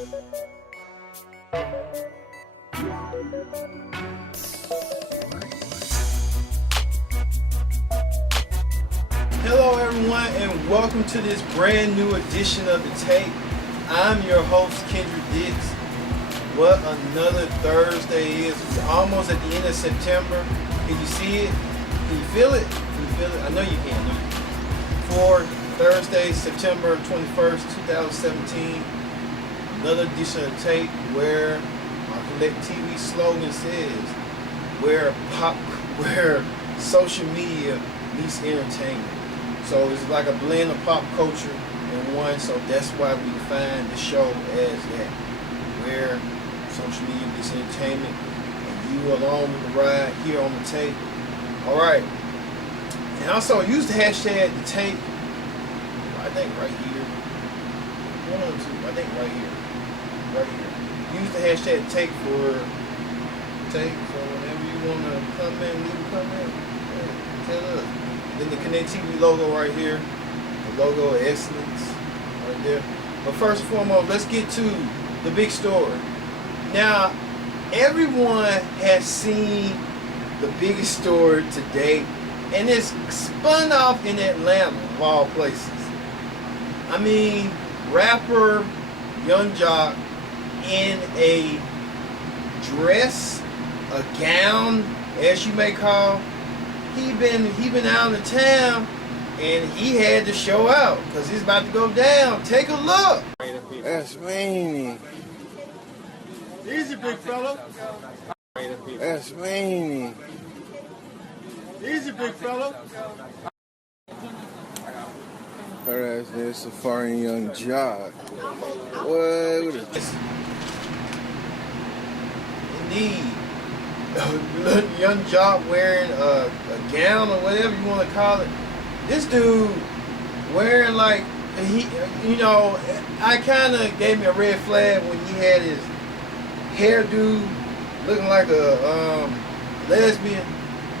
Hello everyone and welcome to this brand new edition of The Tape. I'm your host Kendrick Dix. What another Thursday is. We're almost at the end of September. Can you see it? Can you feel it? Can you feel it? I know you can. For Thursday, September 21st, 2017, another edition of The Tape where our Connect TV slogan says, where social media meets entertainment. So it's like a blend of pop culture in one, so that's why we define the show as that, where social media meets entertainment, and you along with the ride here on The Tape. Alright, and also use the hashtag The Tape, I think right here, I think right here, use the hashtag The Tape for Tape, so whenever you want to comment, leave a comment, tell us. Then the Connect TV logo right here, the logo of excellence right there. But first and foremost, let's get to the big story. Now, everyone has seen the biggest story to date, and it's spun off in Atlanta, of all places. I mean, rapper Young Joc in a dress, a gown, as you may call. He been out of town, and he had to show out because he's about to go down. Take a look. That's meanie. Easy, big fella. That's meanie. Easy, big fella. Her ass there, Safari Young Joc. What is this? Indeed. Young Joc wearing a gown or whatever you want to call it. This dude wearing like, I kind of gave me a red flag when he had his hairdo looking like a lesbian,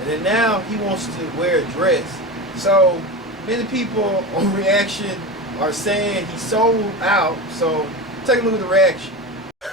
and then now he wants to wear a dress. So many people on reaction are saying he's sold out. So take a look at the reaction.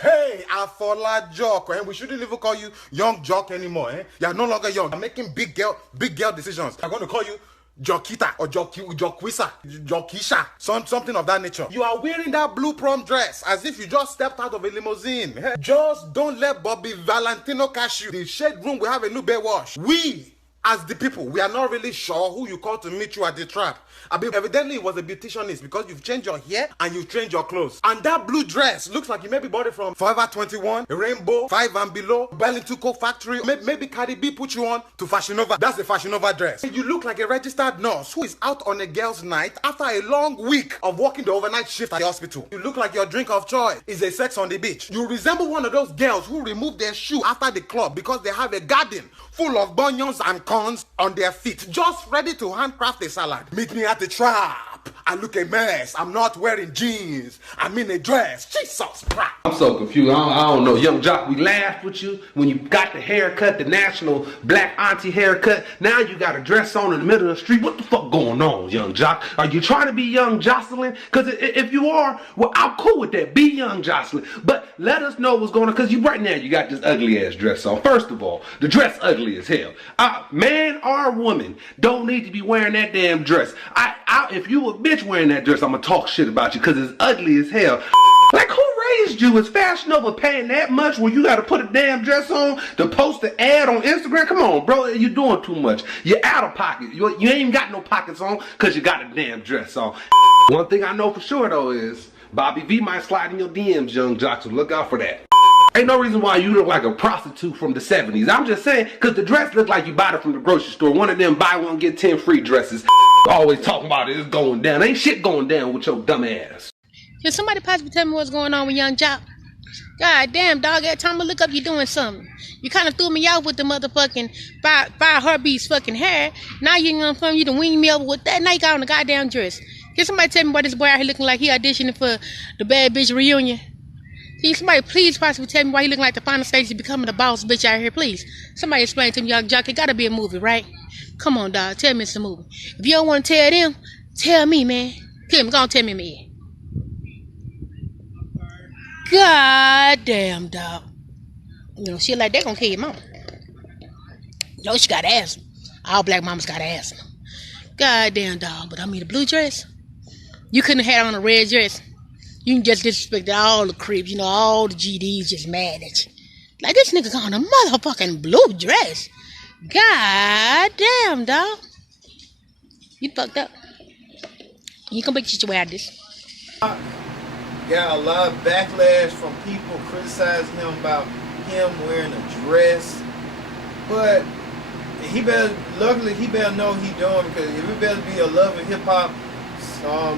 Hey, Afola Joc, and we shouldn't even call you Young Joc anymore. You're no longer young. You're making big girl decisions. I'm going to call you Jokita or Jokwisa, Jokisha, something of that nature. You are wearing that blue prom dress as if you just stepped out of a limousine. Just don't let Bobby Valentino catch you. The shade room will have a new bed wash. We, as the people, we are not really sure who you called to meet you at the trap. Evidently it was a beauticianist because you've changed your hair and you've changed your clothes. And that blue dress looks like you maybe bought it from Forever 21, Rainbow, 5 and Below, Burlington Coat Factory. Maybe Cardi B put you on to Fashion Nova. That's the Fashion Nova dress. You look like a registered nurse who is out on a girl's night after a long week of working the overnight shift at the hospital. You look like your drink of choice is a sex on the beach. You resemble one of those girls who remove their shoe after the club because they have a garden full of bunions and corns on their feet, just ready to handcraft a salad. Meet me at the trap. I look a mess. I'm not wearing jeans. I'm in a dress. Jesus Christ. I'm so confused. I don't know. Young Joc, we laughed with you when you got the haircut, the national black auntie haircut. Now you got a dress on in the middle of the street. What the fuck going on, Young Joc? Are you trying to be Young Jocelyn? Because if you are, well, I'm cool with that. Be Young Jocelyn. But let us know what's going on, because you right now you got this ugly ass dress on. First of all, the dress ugly as hell. Man or woman don't need to be wearing that damn dress. If you a bitch wearing that dress, I'm gonna talk shit about you because it's ugly as hell. Like, who raised you? Is Fashion Nova paying that much when you gotta put a damn dress on to post an ad on Instagram? Come on, bro, you're doing too much. You're out of pocket. You ain't even got no pockets on because you got a damn dress on. One thing I know for sure though is Bobby V might slide in your DMs, Young Joc, so look out for that. Ain't no reason why you look like a prostitute from the 70s. I'm just saying, because the dress look like you bought it from the grocery store. One of them buy one, get 10 free dresses. Always talking about it's going down. Ain't shit going down with your dumb ass. Can somebody possibly tell me what's going on with Young Joc? God damn, dog, every time I look up, you're doing something. You kind of threw me off with the motherfucking five heartbeats fucking hair. Now you done wing me over with that. Now you got on the goddamn dress. Can somebody tell me what this boy out here looking like he auditioning for the Bad Bitch reunion? Can somebody please possibly tell me why he looking like the final stage of becoming the boss bitch out here, please? Somebody explain to me, Young Joc, it gotta be a movie, right? Come on, dog, tell me it's a movie. If you don't want to tell them, tell me, man. Go on, tell me, man. God damn, dog. You know, shit like that gonna kill your mama. No, she got asthma. All black mamas got asthma. God damn, dog. But I mean, the blue dress, you couldn't have had on a red dress. You can just disrespect all the creeps, you know, all the GDs just mad at you. Like, this nigga got on a motherfucking blue dress. God damn, dog. You fucked up. You come back to your way out of this. Got a lot of backlash from people criticizing him about him wearing a dress. But luckily he better know what he doing, because if it better be a love and hip hop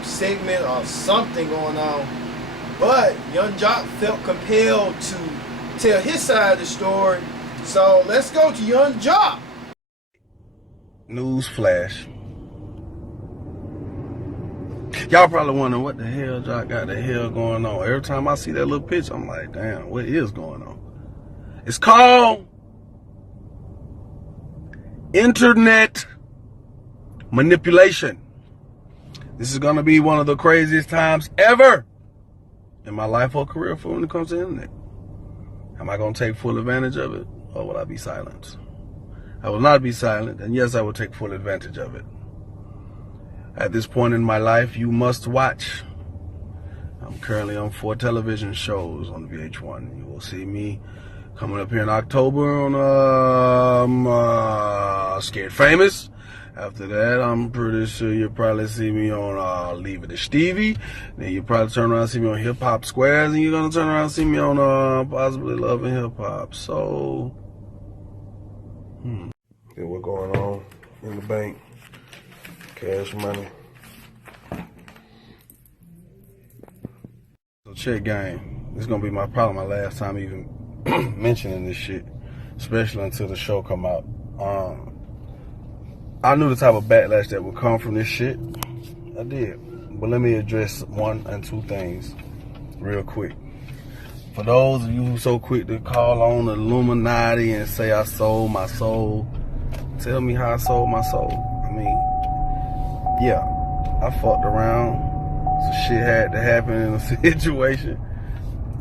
segment or something going on. But Young Joc felt compelled to tell his side of the story. So let's go to Young Joc. News flash. Y'all probably wondering what the hell Joc got the hell going on. Every time I see that little picture, I'm like, damn, what is going on? It's called internet manipulation. This is going to be one of the craziest times ever in my life or career for when it comes to the internet. Am I going to take full advantage of it, or will I be silent? I will not be silent, and yes, I will take full advantage of it. At this point in my life, you must watch. I'm currently on 4 television shows on VH1. You will see me coming up here in October on Scared Famous. After that, I'm pretty sure you'll probably see me on Leave It to Stevie. Then you'll probably turn around and see me on Hip Hop Squares. And you're going to turn around and see me on possibly Love and Hip Hop. So, okay, what's going on in the bank? Cash money. So check game. This is going to be probably my last time even mentioning this shit. Especially until the show come out. I knew the type of backlash that would come from this shit. I did. But let me address 1 and 2 things real quick. For those of you who so quick to call on the Illuminati and say I sold my soul, tell me how I sold my soul. I mean, yeah, I fucked around. Some shit had to happen in a situation.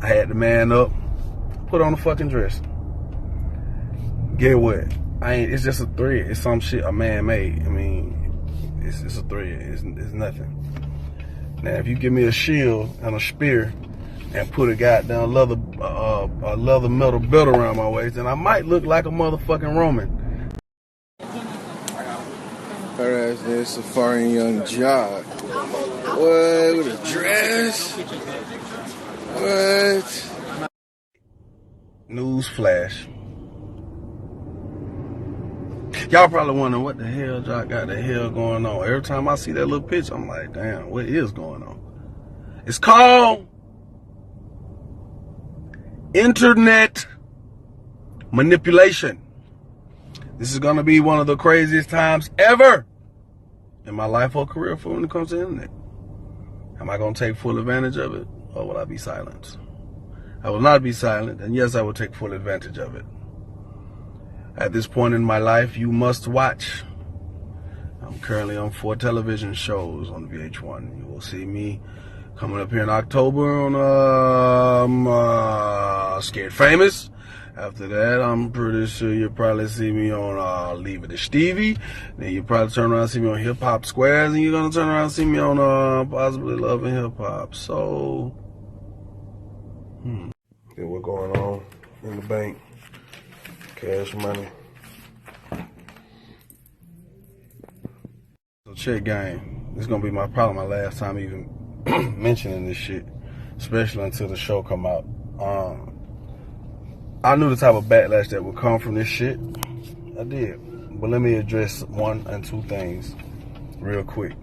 I had to man up, put on a fucking dress. Get what? It's just a thread. It's some shit a man made. I mean, it's a thread. It's nothing. Now, if you give me a shield and a spear and put a goddamn leather metal belt around my waist, then I might look like a motherfucking Roman. Her ass there, Safari and Young Joc. What? With a dress? What? News flash. Y'all probably wondering what the hell Joc got the hell going on. Every time I see that little picture, I'm like, damn, what is going on? It's called internet manipulation. This is going to be one of the craziest times ever in my life or career for when it comes to the internet. Am I going to take full advantage of it, or will I be silent? I will not be silent, and yes, I will take full advantage of it. At this point in my life, you must watch. I'm currently on 4 television shows on VH1. You will see me coming up here in October on Scared Famous. After that, I'm pretty sure you'll probably see me on Leave It to Stevie. Then you'll probably turn around and see me on Hip Hop Squares. And you're going to turn around and see me on possibly Love and Hip Hop. So, okay, what's going on in the bank? Cash money. So check game. This is gonna be probably my last time even mentioning this shit, especially until the show come out. I knew the type of backlash that would come from this shit. I did. But let me address 1 and 2 things real quick.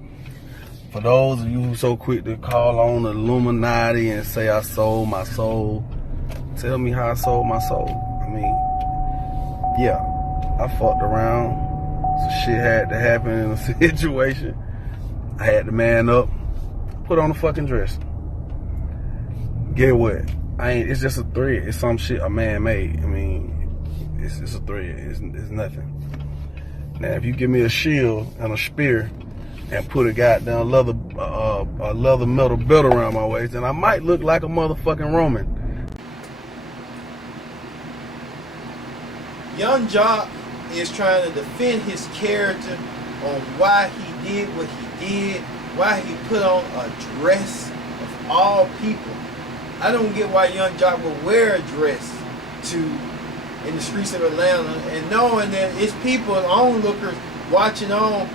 For those of you who so quick to call on the Illuminati and say I sold my soul, tell me how I sold my soul. I mean, yeah, I fucked around. Some shit had to happen in a situation. I had to man up, put on a fucking dress. Get what? It's just a thread. It's some shit a man made. I mean, it's a thread. It's nothing. Now, if you give me a shield and a spear and put a goddamn leather metal belt around my waist, then I might look like a motherfucking Roman. Young Joc is trying to defend his character on why he did what he did, why he put on a dress of all people. I don't get why Young Joc would wear a dress in the streets of Atlanta, and knowing that it's people, onlookers, watching on,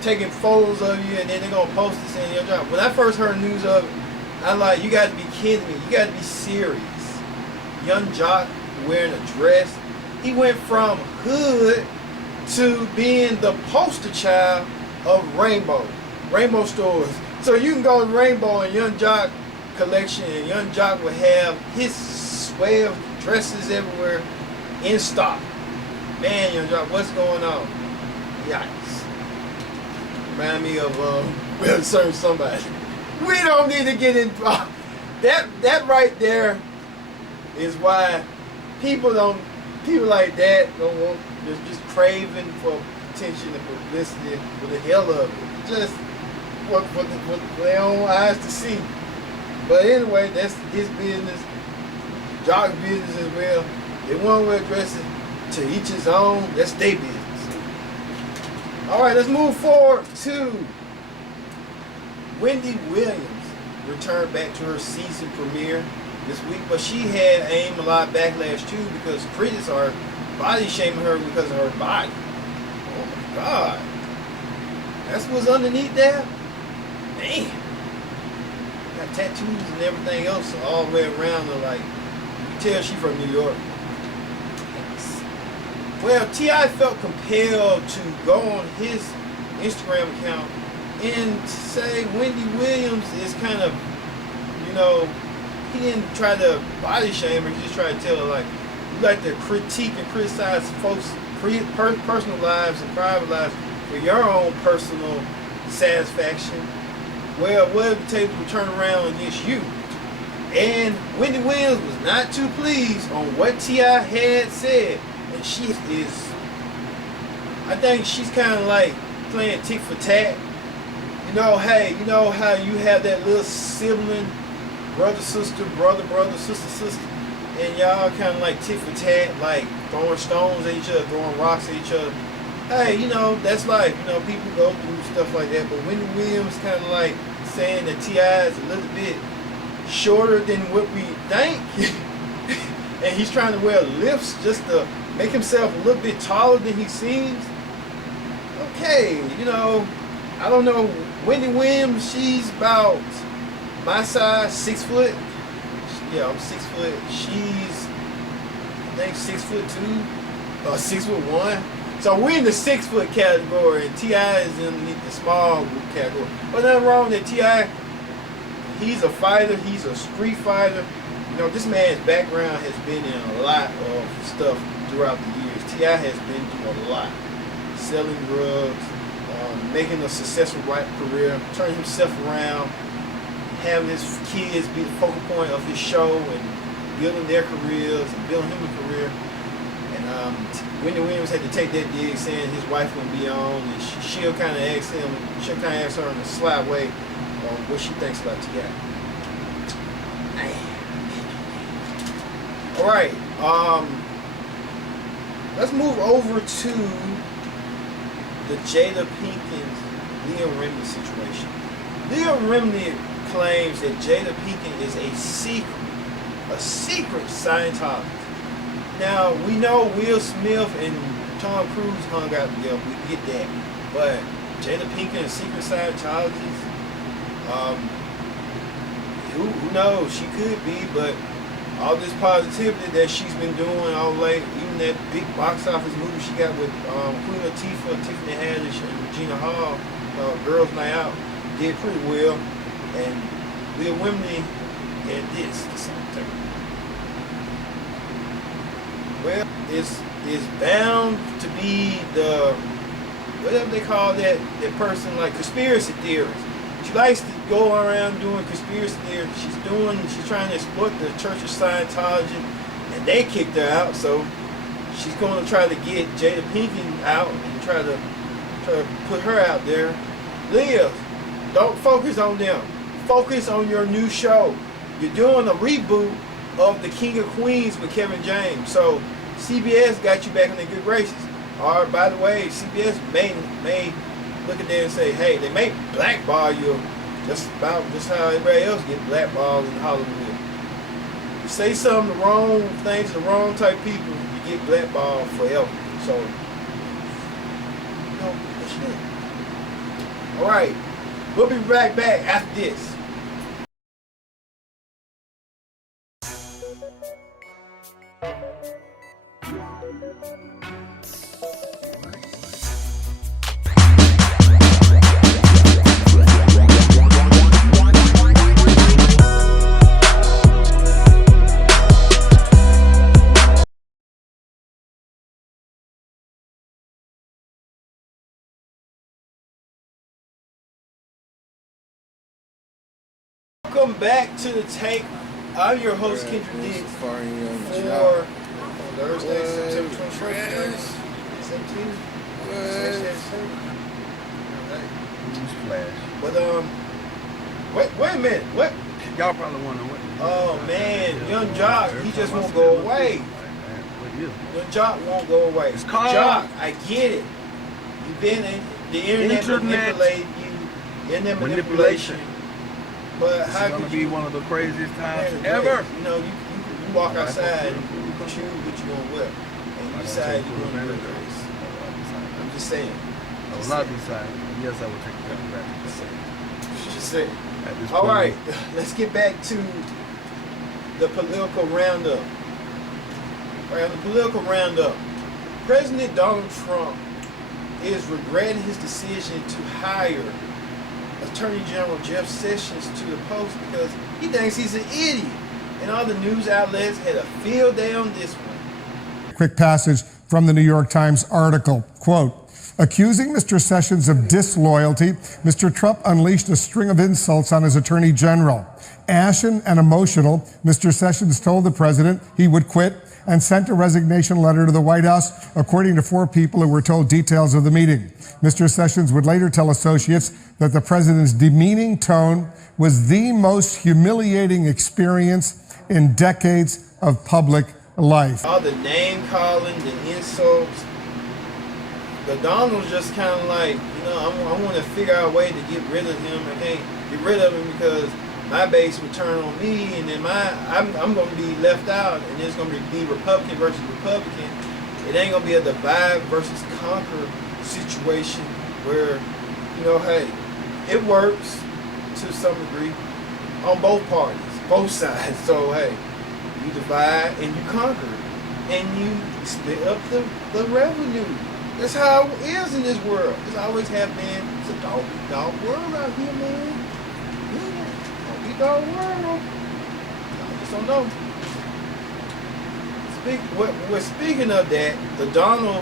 taking photos of you, and then they're gonna post this in Young Joc. When I first heard news of it, I'm like, you got to be kidding me. You got to be serious. Young Joc wearing a dress. He went from hood to being the poster child of Rainbow stores. So you can go to Rainbow and Young Joc collection, and Young Joc will have his swell dresses everywhere in stock. Man, Young Joc, what's going on? Yikes. Remind me of We'll Serve Somebody. We don't need to get involved. That right there is why people like that don't want, just craving for attention and publicity for the hell of it. Just for their own eyes to see. But anyway, that's his business. Joc's business as well. They want to wear dresses, to each his own. That's their business. Alright, let's move forward to Wendy Williams. Returned back to her season premiere this week, but she had aimed a lot of backlash too because critics are body shaming her because of her body. Oh my God. That's what's underneath there? Man. Got tattoos and everything else all the way around her, like, you can tell she from New York. Well, T.I. felt compelled to go on his Instagram account and say Wendy Williams is kind of, he didn't try to body shame her, he just tried to tell her, like, you like to critique and criticize folks' personal lives and private lives for your own personal satisfaction. Well, what if the tables would turn around against you? And Wendy Williams was not too pleased on what T.I. had said. And she is, I think she's kind of like playing tick for tat. Hey, you know how you have that little sibling, brother, sister, sister, and y'all kind of like tick for tat, like throwing stones at each other, throwing rocks at each other. Hey, that's life. People go through stuff like that. But Wendy Williams kind of like saying that T.I. is a little bit shorter than what we think. And he's trying to wear lifts just to make himself a little bit taller than he seems. Okay, I don't know. Wendy Williams, she's about my size, 6 foot. Yeah, I'm 6 foot. She's, I think, 6'2" or 6'1". So we're in the 6 foot category, and T.I. is underneath the small group category. But nothing wrong with T.I. He's a fighter. He's a street fighter. This man's background has been in a lot of stuff throughout the years. T.I. has been through a lot. Selling drugs, making a successful rap career, turning himself around, having his kids be the focal point of his show, and building their careers, and building him a career. And Wendy Williams had to take that dig, saying his wife wouldn't be on, and she'll kind of ask her in a sly way what she thinks about T.I. Alright, let's move over to the Jada Pinkett Leah Remini situation. Leah Remini claims that Jada Pinkett is a secret Scientologist. Now, we know Will Smith and Tom Cruise hung out together, we get that. But Jada Pinkett, a secret Scientologist, who knows? She could be, but all this positivity that she's been doing all late, even that big box office movie she got with Queen Latifah, Tiffany Haddish, and Regina Hall, Girls Night Out, did pretty well. And Leah Remini had this to some thing. Well, it's bound to be the, whatever they call that person, like conspiracy theorists. She likes to go around doing conspiracy theories. She's trying to exploit the Church of Scientology, and they kicked her out. So she's going to try to get Jada Pinkett out and try to put her out there. Leah, don't focus on them. Focus on your new show. You're doing a reboot of The King of Queens with Kevin James. So CBS got you back in their good graces. Or by the way, CBS may look at that and say, hey, they may blackball you just how everybody else get blackballed in Hollywood. You say some of the wrong things to the wrong type of people, you get blackballed forever. So, that's it. All right, we'll be right back after this. Welcome back to the Take. I'm your host, Kendrick Dix, for Thursday, September 21st. 17th. But wait a minute. What? Y'all probably wondering what. Oh man, Young Joc, he just won't go away. Young Joc won't go away. It's called Joc, I get it. You've been in the internet manipulated you. Internet manipulation. But how could you be one of the craziest times ever? ever? You know, you walk outside and you can choose what you want to wear, and you decide you're going to wear this. I'm just saying. I will not be silent. Yes, I will take the back. Just saying. All right, let's get back to the political roundup. All right, the political roundup. President Donald Trump is regretting his decision to hire Attorney General Jeff Sessions to the post because he thinks he's an idiot. And all the news outlets had a field day on this one. Quick passage from the New York Times article, quote, accusing Mr. Sessions of disloyalty, Mr. Trump unleashed a string of insults on his Attorney General. Ashen and emotional, Mr. Sessions told the president he would quit and sent a resignation letter to the White House, according to 4 people who were told details of the meeting. Mr. Sessions would later tell associates that the president's demeaning tone was the most humiliating experience in decades of public life. All the name calling, the insults, the Donald's just kind of like, you know, I want to figure out a way to get rid of him. I can't get rid of him because my base would turn on me, and then I'm going to be left out, and it's going to be Republican versus Republican. It ain't going to be a divide versus conquer situation where, you know, hey, it works to some degree on both parties, both sides. So, hey, you divide and you conquer, and you split up the revenue. That's how it is in this world. It's always have been. It's a dog world out here, man. Yeah, dog world. I just don't know. Speaking of that, the Donald